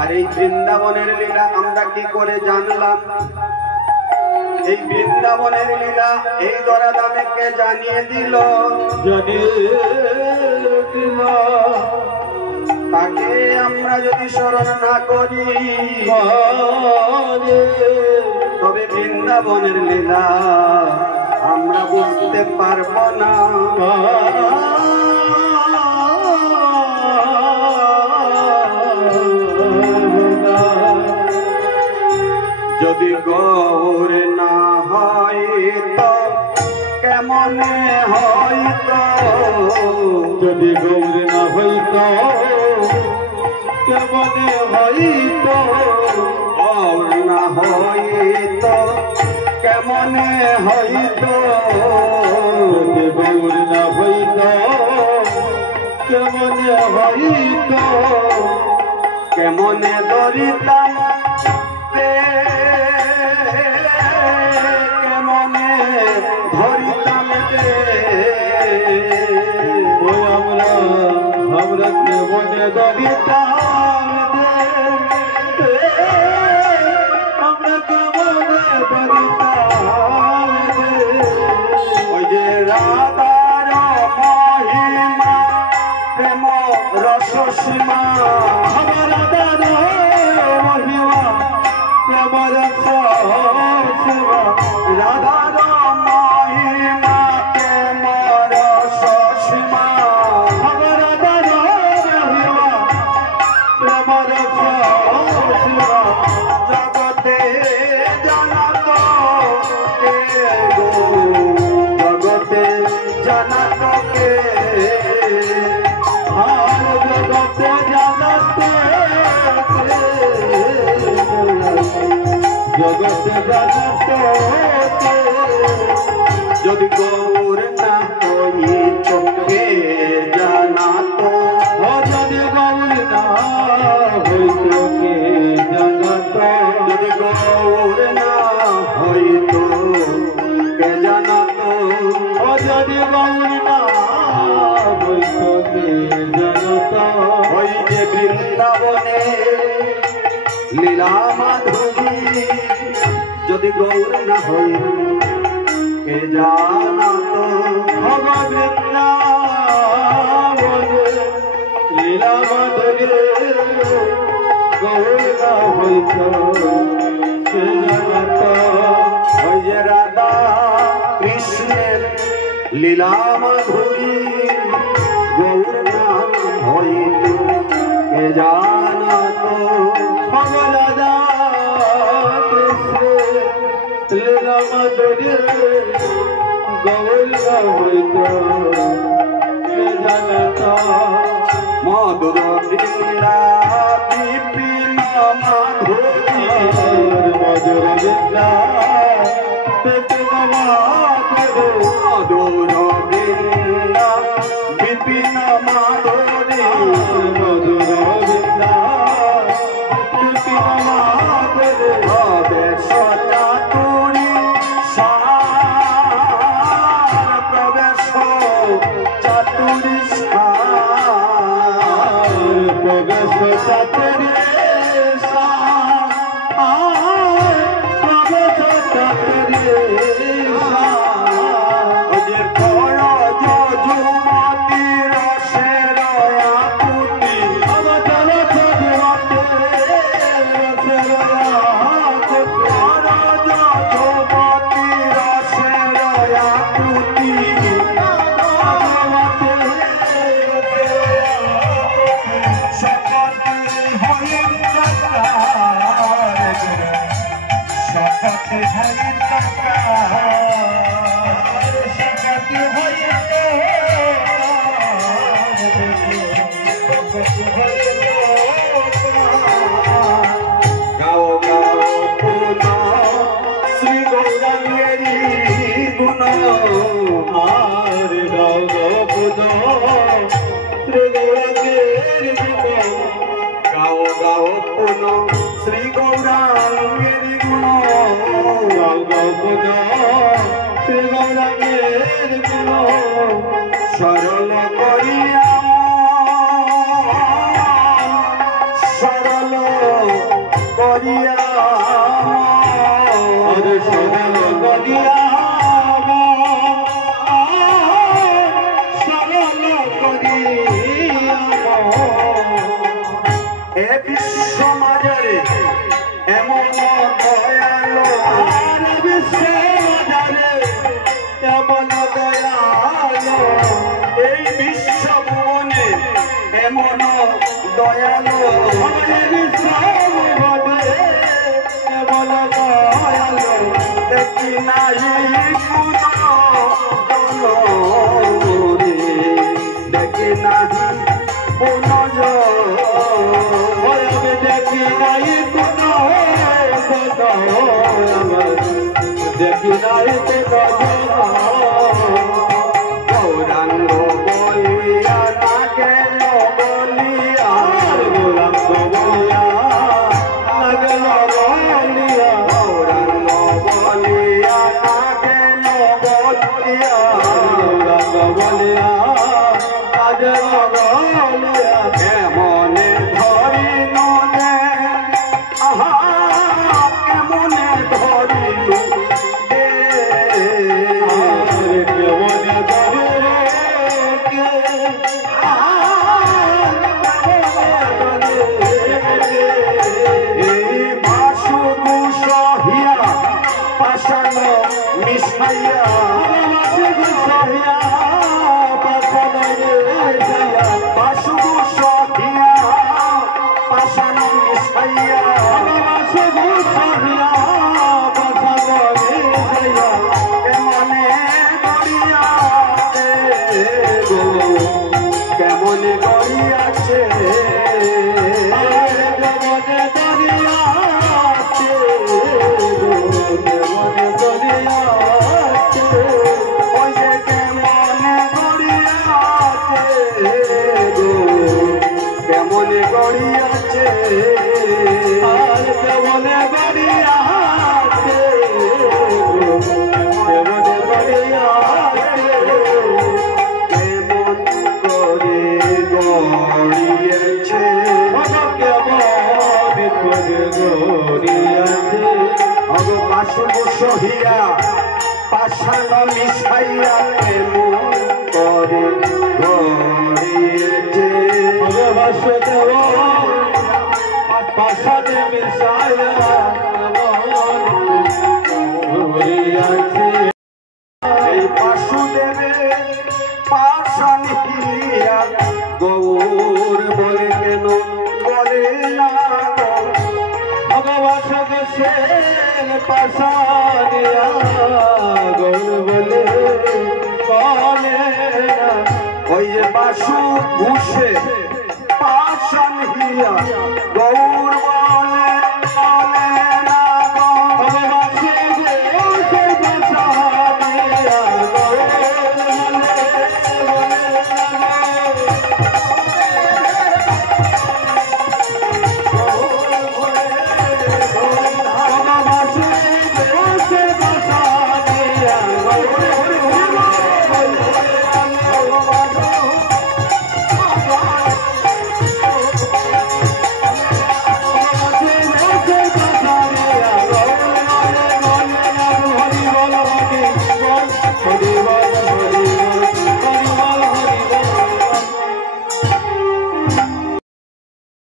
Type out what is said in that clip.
আর এই বৃন্দাবনের লীলা আমরা কি করে জানলাম? এই বৃন্দাবনের লীলা এই দরাদামেকে জানিয়ে দিল। তাকে আমরা যদি স্মরণ না করি তবে বৃন্দাবনের লীলা আমরা বুঝতে পারবো না। যদি গৌর না হইতো কেমনে হইতো, যদি গৌর না হইতো কেমনে হইতো, গৌর না হইতো কেমনে হইতো, যদি গৌর না হইতো কেমনে হইতো, কেমনে ধরিতাম কেমনে ধরিতাম আমরা কেমনে ধরিতাম আমরা কেমনে ধরিতাম। ওই যে রাধার মহিমা প্রেম রস সীমা, রাধার মহিমা প্রেম রস সীমা, রাধার মহিমা প্রেম রস সীমা, রাধার মহিমা প্রেম রস সীমা, জগতে জানাত কে গো, জগতে জানাত কে, আর জগতে জানাত জগতে জানাত যদি গৌর না হইতো কে জানাত, যদি গৌর না হইতো কে জানাত, যদি গৌর না হইতো কে জানাত, যদি গৌর না হইতো কে জানাত। ওই যে বৃন্দাবনে লীলা মাধুরী যদি গৌর না হই কে জানাত, বৃন্দাবনে লীলা মাধুরী গৌর না হইত কে জানাত। ওই যে রাধা কৃষ্ণের লীলা মাধুরী গৌর না হইত কে জানাত, রাধা কৃষ্ণের লীলা মাধুরী গৌর না হইত কে জানাত। মধুর বৃন্দা বিপিন মাধুরী, মধুর বৃন্দা বিপিন মাধুরী, মধুর বৃন্দা বিপিন মাধুরী, মধুর বৃন্দা বিপিন মাধুরী, প্রবেশ চাতুরী সার, প্রবেশ চাতুরী সার, প্রবেশ চাতুরী সার, প্রবেশ চাতুরী সার। ওই যে বড় যজুমতি রসের আকুতি, আমার চল যজুমতি রসের আকুতি, বড় যজুমতি রসের আকুতি, শপথ গাও গাও পুন শ্রী গৌরাঙ্গেরি গুণ, আর গাও গাও পুন শ্রী গৌরাঙ্গেরি গুণ, গাও গাও পুন শ্রী গৌরাঙ্গেরি গুণ, গাও গাও পুন শ্রী গৌরাঙ্গেরি গুণ। সরল করিয়া সরল করিয়া সরল করিয়া সরল করিয়া এ বিশ্ব মাঝারে এমন দয়ালো বিশ্ব মাঝারে এমন দয়ালো এই বিশ্ব ভুবনে এমন দয়ালো বিশ্ব ভুবনে এমন দয়ালো দেখি নাই কোনো দেখি নাহি কোনো আমি দেখি নাই কোনো দেখি নাই কোনো গৌরাঙ্গ বলিয়া না গেল বলিয়া গৌরাঙ্গ বলিয়া লাগল বলিয়া গৌরাঙ্গ বলিয়া না গেল বলিয়া গৌরাঙ্গ বলিয়া লাগল বলিয়া কেমনে ধরিল রে আহা কেমনে ধরিল কেমনে ধরিল এই বাসু গুসহিয়া পাশান মিশাইয়া বাসু গুসহিয়া পাশান মিশাইয়া কেমনে গড়িয়াছে কেমনে গড়িয়াছে ওই যে কেমনে গড়িয়াছে কেমনে গড়িয়াছে কেমন করে গড়িয়েছে ভগ পাশু সহিয়া পাশান মিশাইয়া কেমন করে গড়িয়েছে পাশাতে মিশায়া এই বাসুদেবে পাশান হিয়া গৌর বলে কেন বলে না ভগবান সে পাশানিয়া গৌর বলে বলে ওই যে বাসু ঘুষে পাশান হিয়া